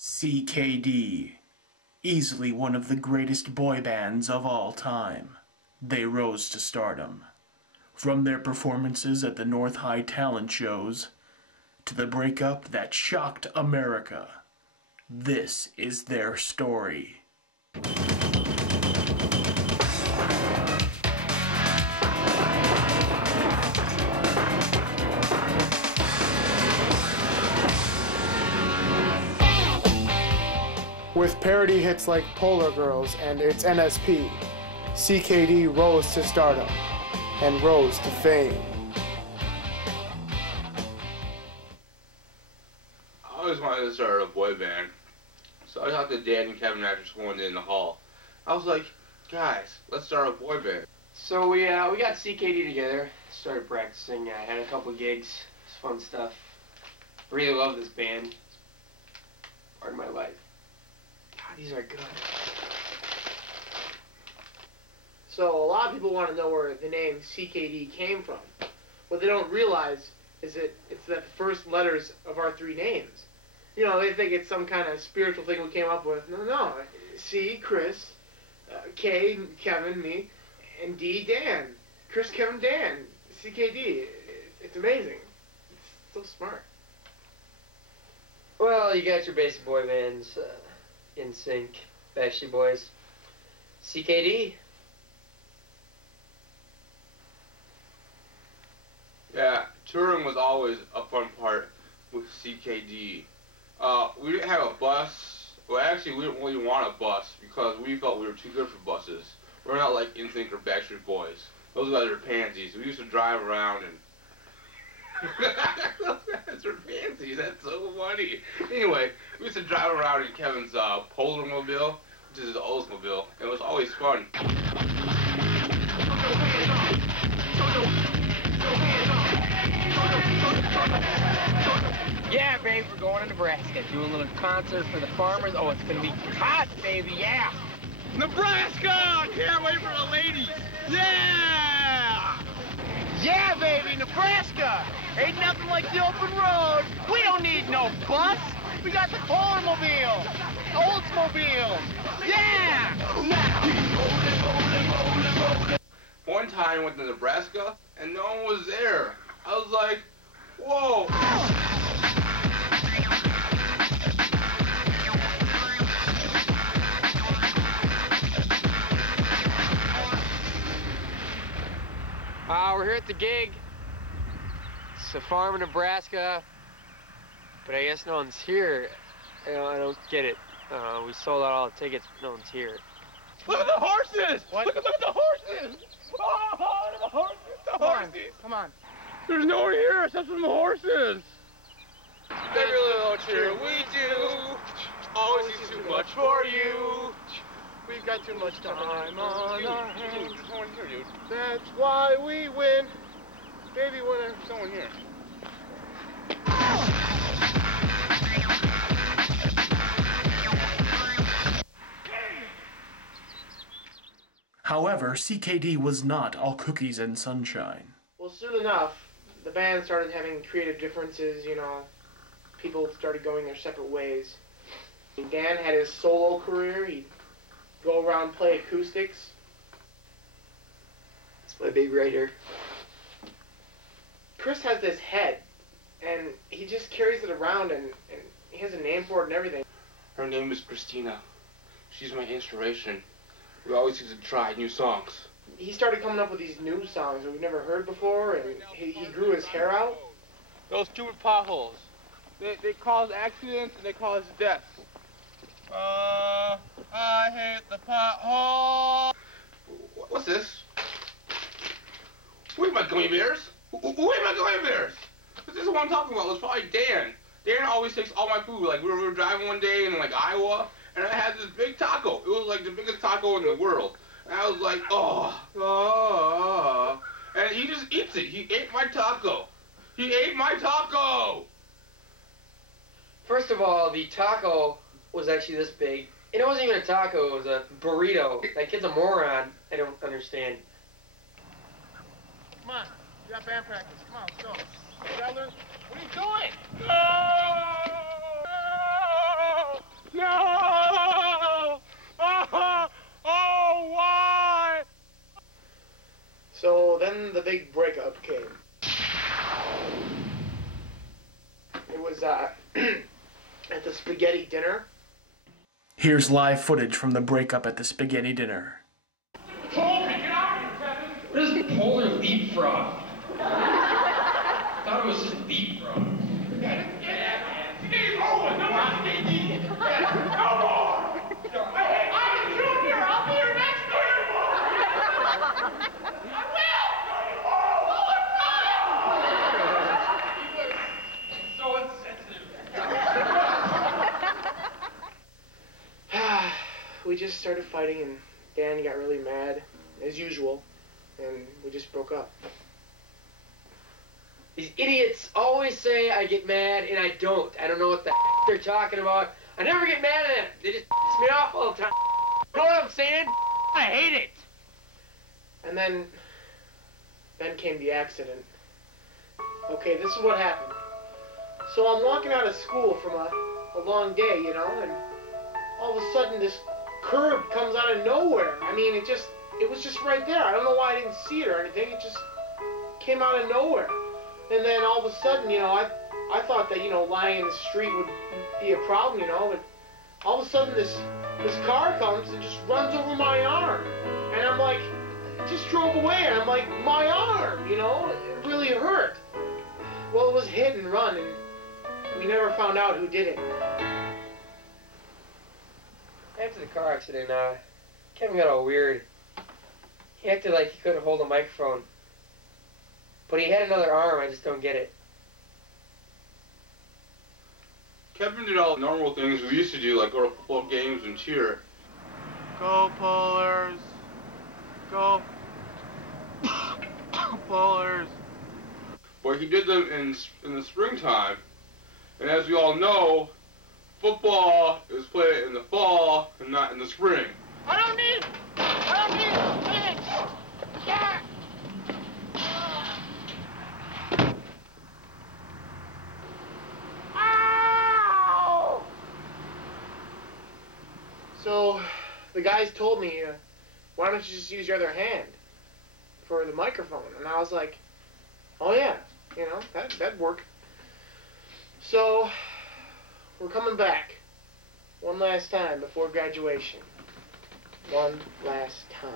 CKD, easily one of the greatest boy bands of all time. They rose to stardom. From their performances at the North High talent shows, to the breakup that shocked America, this is their story. With parody hits like Polar Girls and its NSP, CKD rose to stardom and rose to fame. I always wanted to start a boy band, so I talked to Dad and Kevin after school one day in the hall. I was like, guys, let's start a boy band. So we got CKD together, started practicing, had a couple gigs, it's fun stuff. Really love this band. Part of my life. God, these are good. So a lot of people want to know where the name CKD came from. What they don't realize is that it's the first letters of our three names. You know, they think it's some kind of spiritual thing we came up with. No. C, Chris, K, Kevin, me, and D, Dan. Chris, Kevin, Dan. CKD. It's amazing. It's so smart. Well, you got your basic boy bands, NSYNC, Backstreet Boys, CKD. Yeah, touring was always a fun part with CKD. We didn't have a bus. Well, actually, we didn't really want a bus because we felt we were too good for buses. We're not like NSYNC or Backstreet Boys. Those guys are pansies. We used to drive around and... Those guys are pansies. That's so funny. Anyway, we used to drive around in Kevin's Polar Mobile, which is his Oldsmobile. It was always fun. Yeah, babe, we're going to Nebraska. Doing a little concert for the farmers. Oh, it's gonna be hot, baby, yeah! Nebraska! Can't wait for the ladies! Yeah! Yeah, baby, Nebraska! Ain't nothing like the open road. We don't need no bus. We got the Polar Mobile, Oldsmobile. Yeah! One time I went to Nebraska and no one was there. I was like, whoa. We're here at the gig. It's a farm in Nebraska, but I guess no one's here. I don't get it. We sold out all the tickets, no one's here. Look at the horses! What? Look at the horses! Oh, the horses! The horses! Come on. There's no one here except for the horses. They really don't cheer. We do. Always do too much for you. We've got too much time on our hands. There's no one here, dude. That's why we win. Baby winner. There's no one here. However, CKD was not all cookies and sunshine. Well, soon enough, the band started having creative differences, you know. People started going their separate ways. Dan had his solo career. He'd go around, play acoustics. It's my baby right here. Chris has this head, and he just carries it around, and he has a name for it and everything. Her name is Christina. She's my inspiration. We always used to try new songs. He started coming up with these new songs that we've never heard before, and he grew his hair out. Those stupid potholes. They cause accidents and they cause deaths. I hate the pothole. What's this? Where are my gummy bears? Where are my gummy bears? This is what I'm talking about. It was probably Dan. Dan always takes all my food. Like we were driving one day in like Iowa, and I had this big taco. It was like the biggest taco in the world. And I was like, oh. And he just eats it. He ate my taco. He ate my taco. First of all, the taco was actually this big. And it wasn't even a taco, it was a burrito. That kid's a moron. I don't understand. Come on, we got band practice. Come on, let's go. What are you doing? No! was at the spaghetti dinner. Here's live footage from the breakup at the spaghetti dinner. Colby, get out of here, Kevin! What is polar leapfrog? I thought it was just leapfrog. Get out, man. Game over. No more CKD. No more. Hey, I'm a junior. I'll be your next junior. I will. So insensitive. We just started fighting, and Dan got really mad, as usual, and we just broke up. These idiots always say I get mad, and I don't. I don't know what the they're talking about. I never get mad at them. They just piss me off all the time. You know what I'm saying? I hate it. And then came the accident. Okay, this is what happened. So I'm walking out of school from a long day, you know, and all of a sudden this curb comes out of nowhere. I mean, it was just right there. I don't know why I didn't see it or anything. It just came out of nowhere. And then all of a sudden, you know, I thought that, you know, lying in the street would be a problem, you know, but all of a sudden this car comes and just runs over my arm. And I'm like, it just drove away, and I'm like, my arm, you know, it really hurt. Well, it was hit and run, and we never found out who did it. After the car accident, Kevin got all weird. He acted like he couldn't hold a microphone. But he had another arm, I just don't get it. Kevin did all the normal things we used to do, like go to football games and cheer. Go Polars! Go Polars! But he did them in the springtime. And as we all know, football is played in the fall and not in the spring. I don't need it. Yeah. Ow! So the guys told me, why don't you just use your other hand for the microphone? And I was like, oh yeah, you know, that'd work. So we're coming back one last time before graduation. One last time.